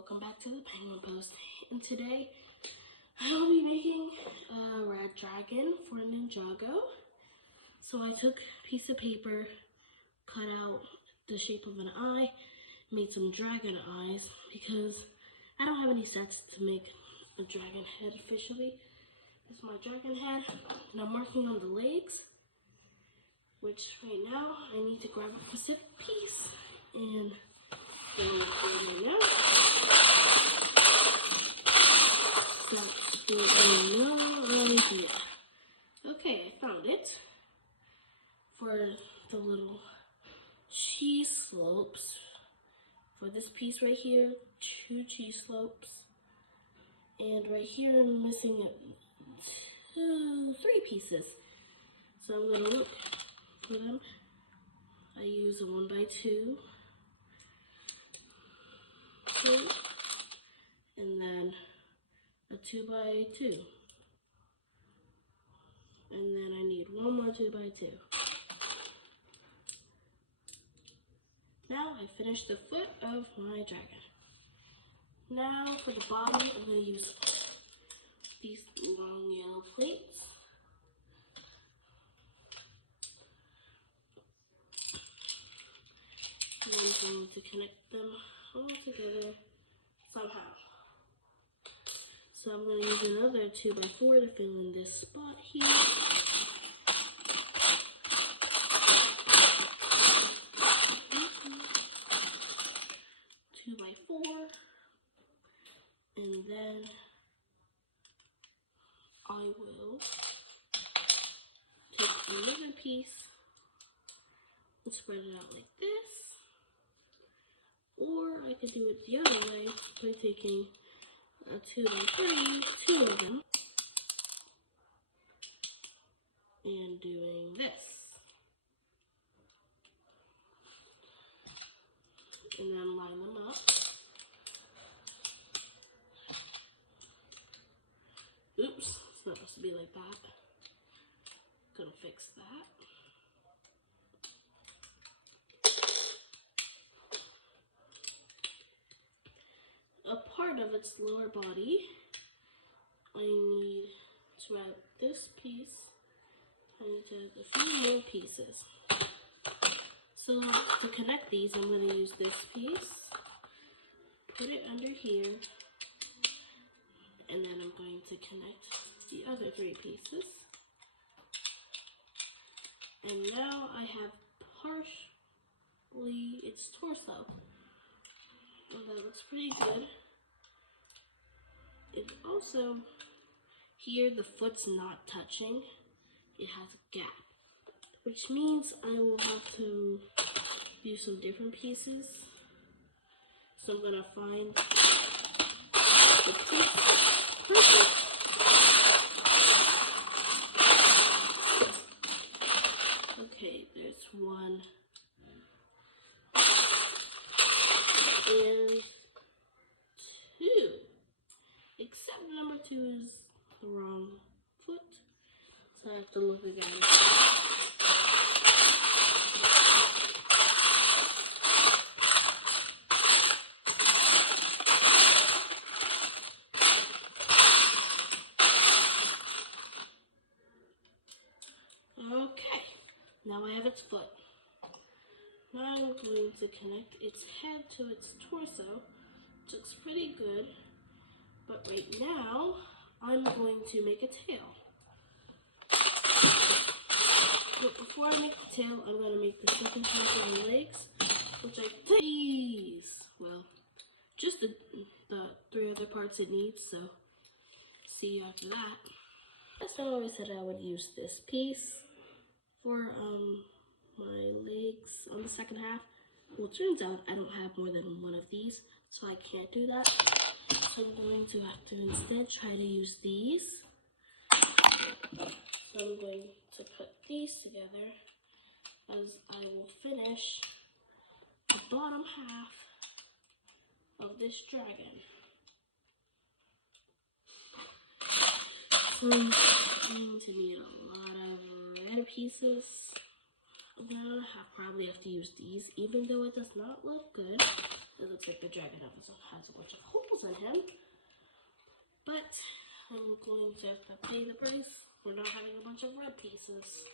welcome back to the Penguin Post. And today I will be making a red dragon for Ninjago. So I took a piece of paper, cut out the shape of an eye, made some dragon eyes because I don't have any sets to make a dragon head officially. This is my dragon head, and I'm working on the legs, which right now I need to grab a specific piece and go right now. No idea. Okay, I found it. For the little cheese slopes, for this piece right here, 2 cheese slopes, and right here I'm missing 3 pieces. So I'm gonna look for them. I use a 1x2 shape, and then a 2x2, and then I need one more 2x2. Now I finished the foot of my dragon. Now for the body, I'm going to use these long yellow plates. And I'm going to connect them all together somehow. So I'm going to use another 2x4 to fill in this spot here. 2x4, and then I will take another piece and spread it out like this, or I could do it the other way by taking a 2x3, 2 of them, and doing this. And then line them up. Oops, it's not supposed to be like that. Gonna fix that. A part of its lower body, I need to add this piece. I need to add a few more pieces. So to connect these, I'm going to use this piece, put it under here, and then I'm going to connect the other 3 pieces. And now I have partially its torso. And that looks pretty good. It also, here the foot's not touching, it has a gap, which means I will have to do some different pieces. So I'm gonna find the piece perfect. Okay, there's 1 and 2. Except number 2 is the wrong foot, so I have to look again. Okay, now I have its foot. Now I'm going to connect its head to its torso, which looks pretty good. But right now, I'm going to make a tail. But before I make the tail, I'm going to make the second half of the legs, which I think, well, just the 3 other parts it needs, so see you after that. So I said I would use this piece for my legs on the second half. Well, it turns out I don't have more than 1 of these, so I can't do that. So I'm going to have to instead try to use these. So I'm going to put these together as I will finish the bottom half of this dragon. So I'm going to need a lot of red pieces. I'm gonna probably have to use these, even though it does not look good. It looks like the dragon has a bunch of holes in him. But I'm going to have to pay the price for not having a bunch of red pieces.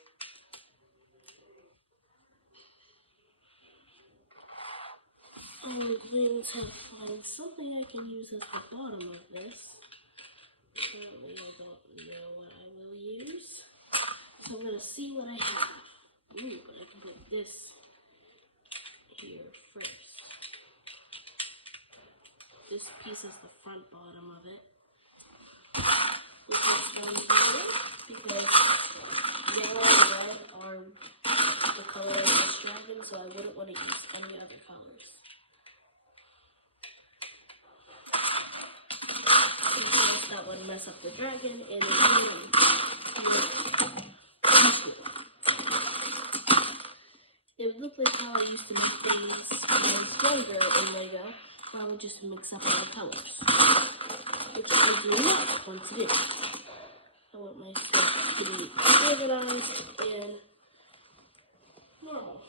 I'm going to find something I can use as the bottom of this. Currently I don't know what I will use. So I'm going to see what I have. Ooh, but I can put this here first. This piece is the front bottom of it. Which is really important because yellow and red are the color of this dragon, so I wouldn't want to use any other colors. Because that would mess up the dragon and it would it would look like how I used to make things when I was younger in Lego, where I would just mix up all the colors, which I do not want to do. I want my stuff to be organized and normal.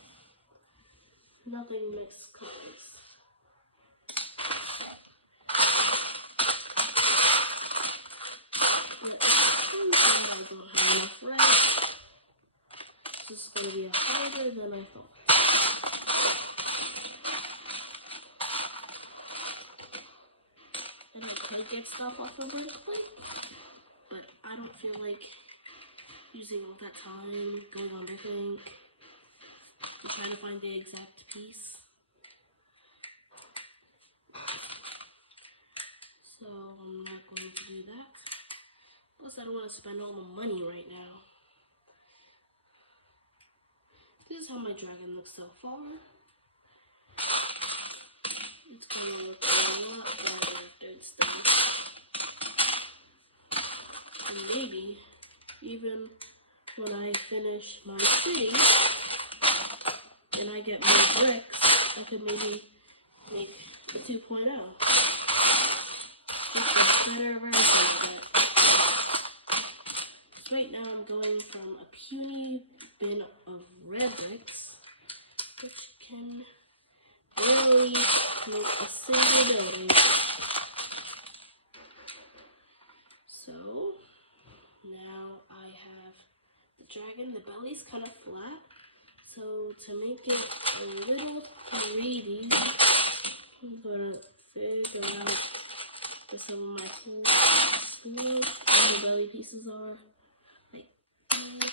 Nothing mixed colors. But I don't have enough red. This is going to be harder than I thought. And I could get stuff off of my plate, but I don't feel like using all that time going on everything to try to find the exact piece. So I'm not going to do that. Plus I don't want to spend all the money right now. This is how my dragon looks so far. It's going to look a lot better after it's done. And maybe, even when I finish my city, and I get more bricks, I could maybe make a 2.0. Just a better version of it. Right now I'm going from a puny bin of red bricks, which can barely make a single building. So now I have the dragon. The belly's kind of flat, so to make it a little 3D, I'm gonna figure out where some of my slope and the belly pieces are. Like this.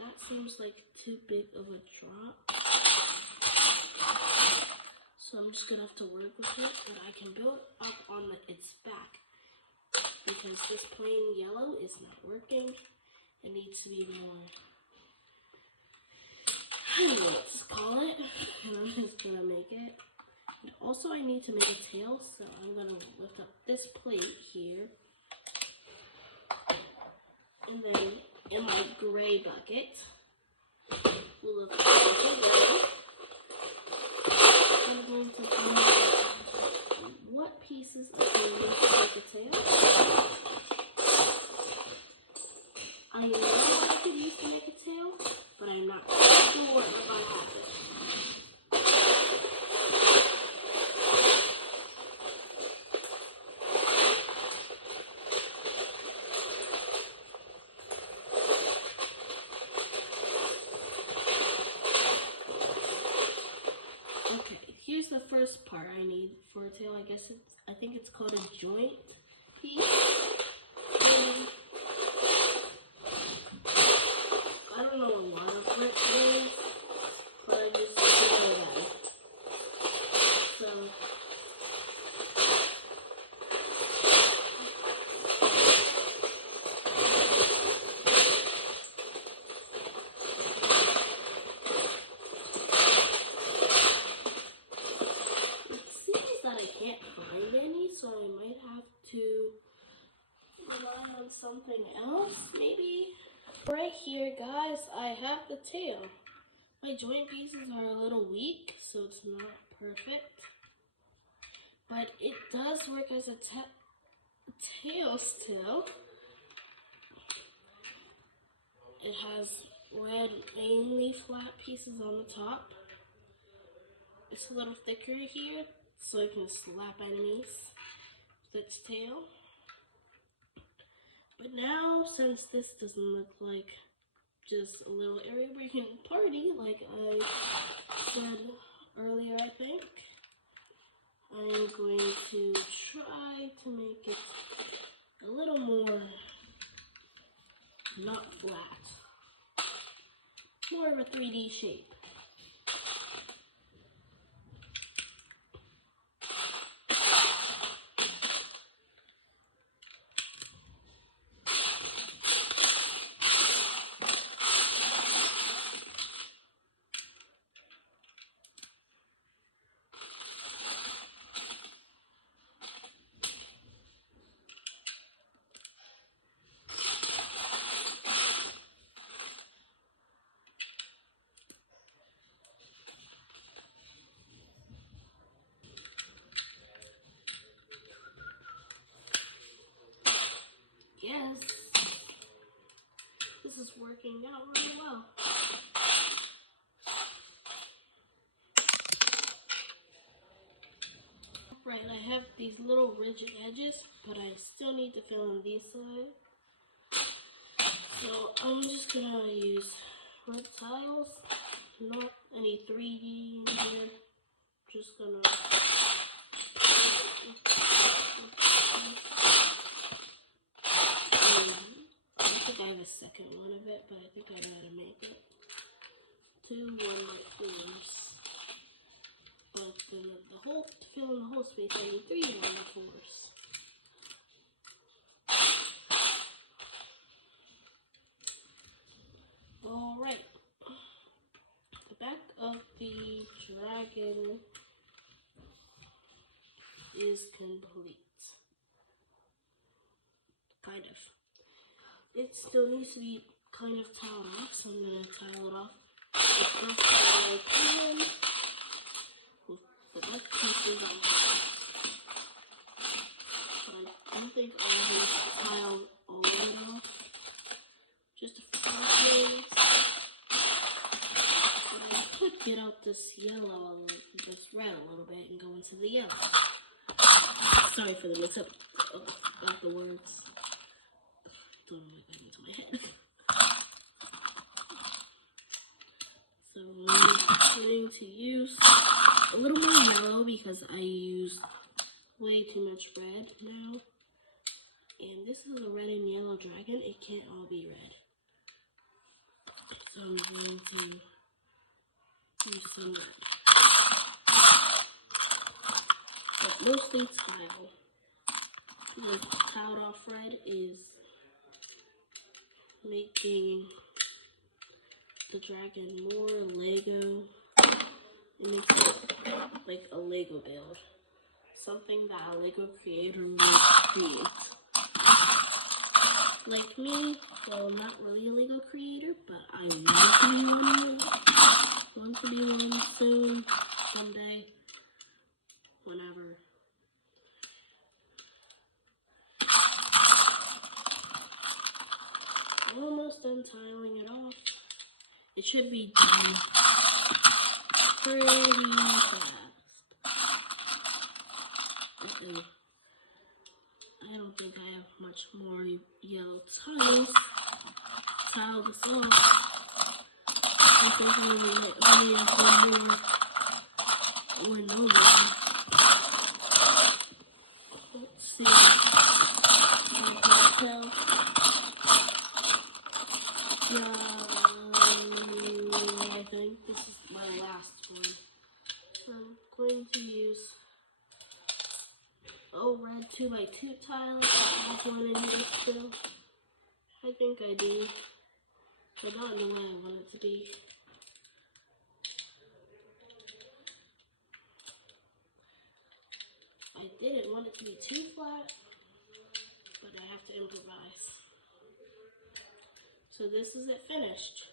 That seems like too big of a drop. So I'm just gonna have to work with it, but I can build up on its back because this plain yellow is not working. It needs to be more, I don't know what to call it, and I'm just gonna make it. And also I need to make a tail, so I'm gonna lift up this plate here. And then in my gray bucket, we'll look at the I'm going to find what pieces I can use to make a tail. I know what I could use to make a tail, but I'm not sure if I have it. The first part I need for a tail, I think it's called a joint piece. And I don't know a lot of what it is, but I just figured it out. So so I might have to rely on something else, maybe. Right here, guys, I have the tail. My joint pieces are a little weak, so it's not perfect. But it does work as a tail still. It has red, mainly flat pieces on the top. it's a little thicker here, so it can slap enemies with its tail. But now, since this doesn't look like just a little area where you can party, like I said earlier, I think, I'm going to try to make it a little more not flat, more of a 3D shape. Yes, this is working out really well. Right, I have these little rigid edges, but I still need to fill in these sides. So I'm just gonna use red tiles, not any 3D in here. Just gonna I think I have a second one of it, but I think I gotta make it 2 1x4s. But then the whole, to fill in the whole space, I need 3 1x4s. Alright. The back of the dragon is complete. Kind of. It still needs to be kind of tiled off, so I'm going to tile it off the first time I can with the best pieces on it. But I don't think I'll have tiled all of it off. Just a few things. But I could get out this yellow, this red a little bit and go into the yellow. Sorry for the mix up of the words. Don't know what got into my head. So I'm going to use a little more yellow because I used way too much red now. And this is a red and yellow dragon. It can't all be red. So I'm going to use some red. But mostly tile. The tiled off red is making the dragon more Lego. It makes it like a Lego build. Something that a Lego creator would create. Like me, well, I'm not really a Lego creator, but I want to be one soon, someday, whenever. I'm almost done tiling it off. It should be done pretty fast. I don't think I have much more yellow tiles. Tile this off. I think I'm going to get more windows. Let's see. I can tell. I think this is my last one. I'm going to use red 2x2 tiles. This one in here still. I think I do. I don't know what I want it to be. I didn't want it to be too flat, but I have to improvise. So this is it finished.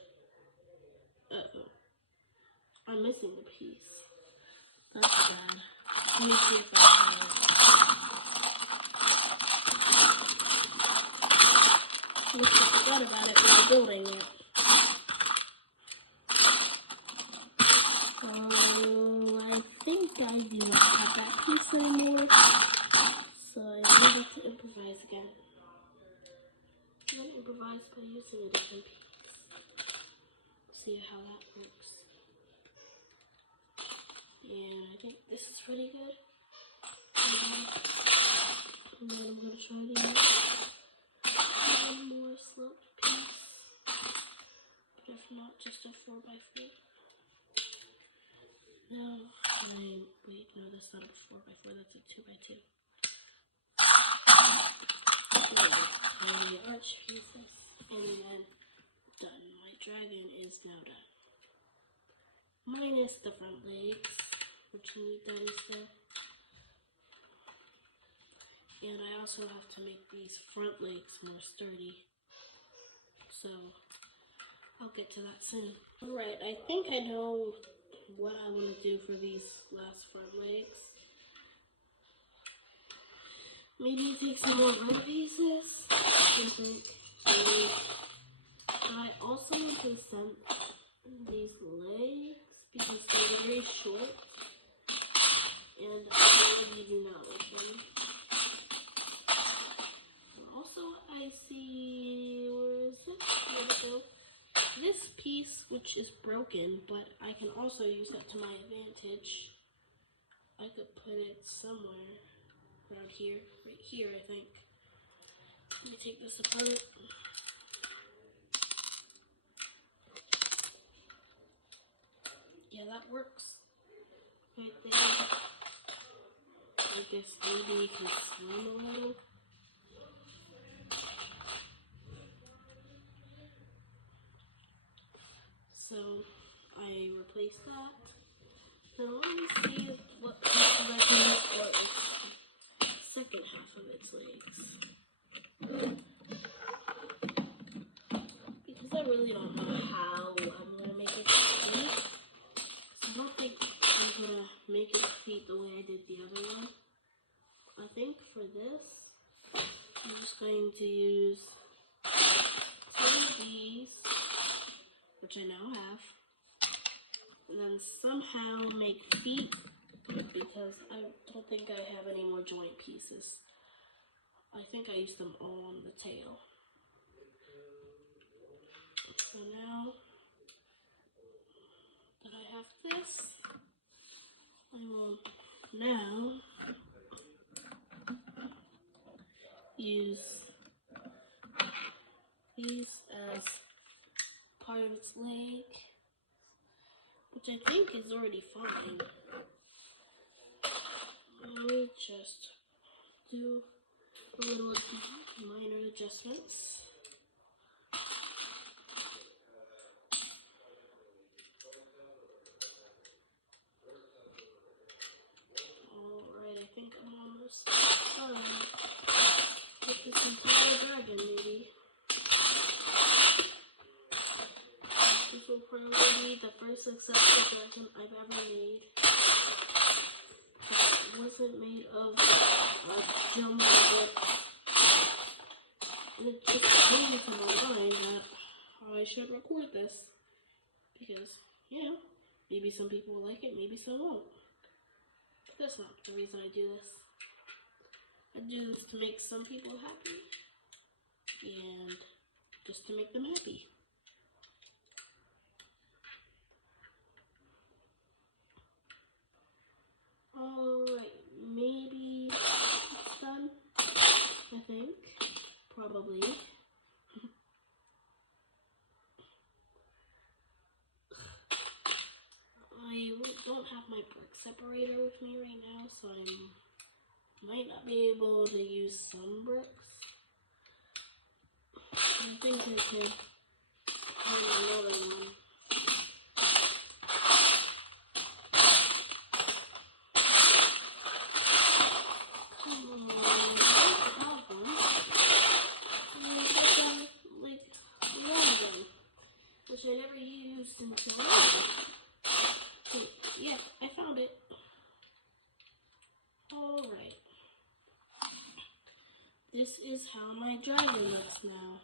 Uh-oh. I'm missing a piece. That's bad. Let me see if I have it. Looks like I forgot about it while building it. Oh, I I do not have that piece anymore, so I needed to improvise again. I'm going to improvise by using a different piece. See how that works. And I think this is pretty good. And then I'm going to try to use one more sloped piece. But if not, just a 4x4. No, wait, no, that's not a 4x4, that's a 2x2. The arch pieces, and then done. My dragon is now done. Minus the front legs, which you need that instead. And I also have to make these front legs more sturdy. So, I'll get to that soon. Alright, I think I know what I want to do for these last front legs. Maybe take some more rubber pieces. I think. I also want to send these legs because they're very short. And I already do not like them. Also, I see, where is it? There we go. This piece, which is broken, but I can also use that to my advantage. I could put it somewhere around here, right here, I think. Let me take this apart. Yeah, that works. Right there. I guess maybe you can swim a little. So I replaced that. Now let me see what pieces I can use for the second half of its legs. Because I really don't know how I'm going to make its feet. I don't think I'm going to make its feet the way I did the other one. I think for this, I'm just going to use two of these, which I now have, and then somehow make feet, because I don't think I have any more joint pieces. I think I used them all on the tail. So now that I have this, I will now use these as part of its leg, which I think is already fine. Let me just do a little minor adjustments. Alright, I think I'm almost done with this entire dragon, maybe. This will probably be the first successful dragon I've ever made. It wasn't made of a jumbo bit. And it just came to my mind that I should record this. Because, you know, maybe some people will like it, maybe some won't. But that's not the reason I do this. I do this to make some people happy. And just to make them happy. Alright, maybe it's done, I think, probably. I don't have my brick separator with me right now, so I might not be able to use some bricks. I think I could find another one. Which I never used until now. So, yeah, I found it. Alright. This is how my dragon looks now.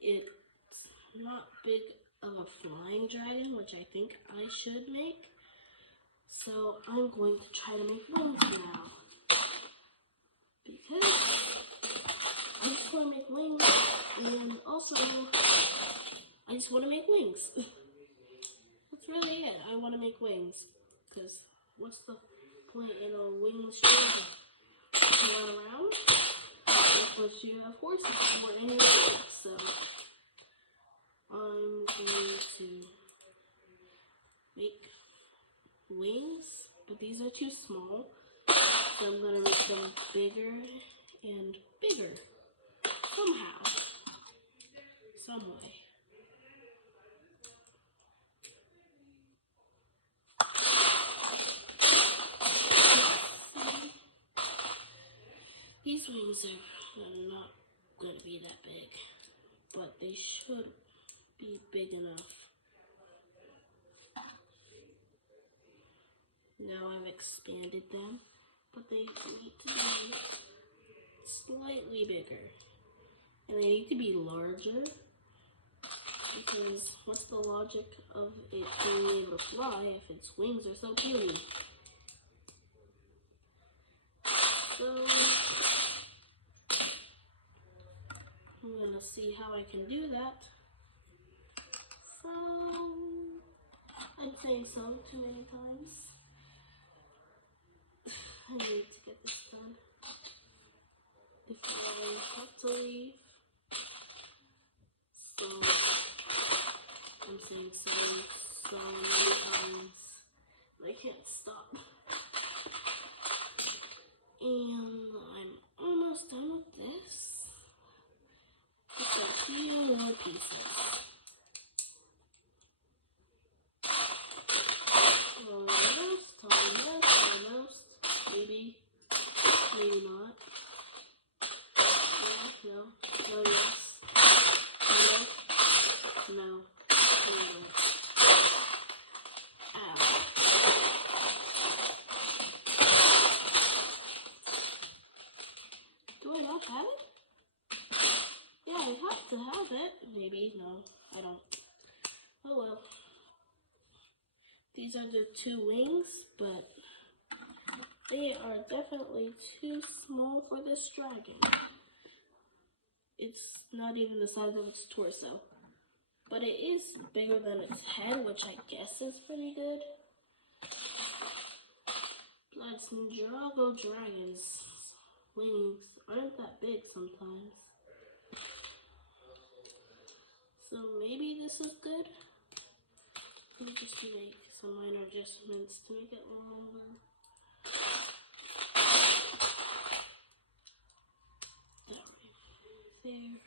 It's not big of a flying dragon, which I think I should make. So I'm going to try to make wings now. Because I just want to make wings, and also I just want to make wings. That's really it. I want to make wings. Because what's the point in a wingless dragon? You run around? Unless you have horses or anything else. So I'm going to make wings, but these are too small. So I'm going to make them bigger and bigger. Somehow. Some way. These wings are not going to be that big, but they should be big enough. Now I've expanded them, but they need to be slightly bigger. And they need to be larger, because what's the logic of it being able to fly if its wings are so puny? So I'm gonna see how I can do that. So I'm saying so too many times. I need to get this done if I have to leave. So I'm saying so many times. I can't stop. And I'm almost done with this. Just a few more pieces. Almost. Maybe not. No, yes. No. Ow. Do I not have it? Yeah, I have to have it. Maybe, no, I don't. Oh well. These are the two wings, but they are definitely too small for this dragon. It's not even the size of its torso. But it is bigger than its head, which I guess is pretty good. Plus, Ninjago dragons' wings aren't that big sometimes. So maybe this is good. Let me just make some minor adjustments to make it longer. That right there.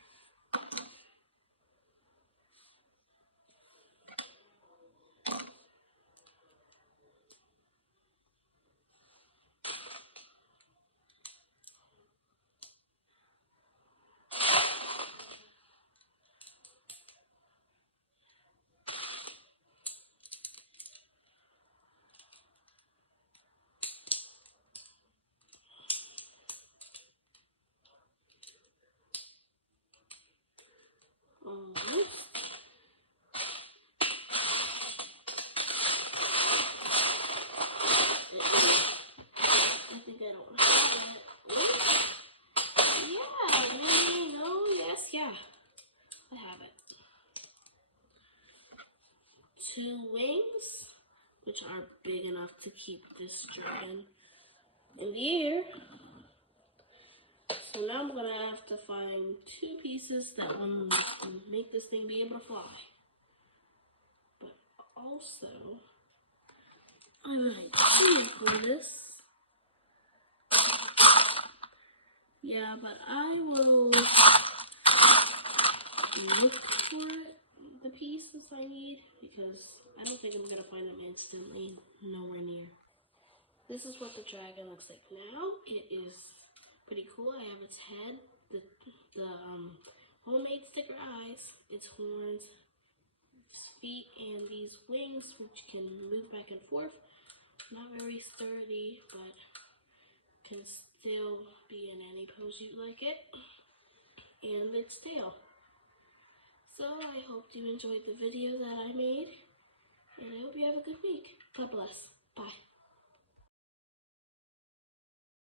Two wings, which are big enough to keep this dragon in the air. So now I'm going to have to find two pieces that will make this thing be able to fly. But also, I have an idea for this. Yeah, but I will look for the pieces I need, because I don't think I'm going to find them instantly. Nowhere near. This is what the dragon looks like now. It is pretty cool. I have its head, the homemade sticker eyes, its horns, its feet, and these wings, which can move back and forth. Not very sturdy, but can still be in any pose you like it. And its tail. So I hope you enjoyed the video that I made, and I hope you have a good week. God bless. Bye.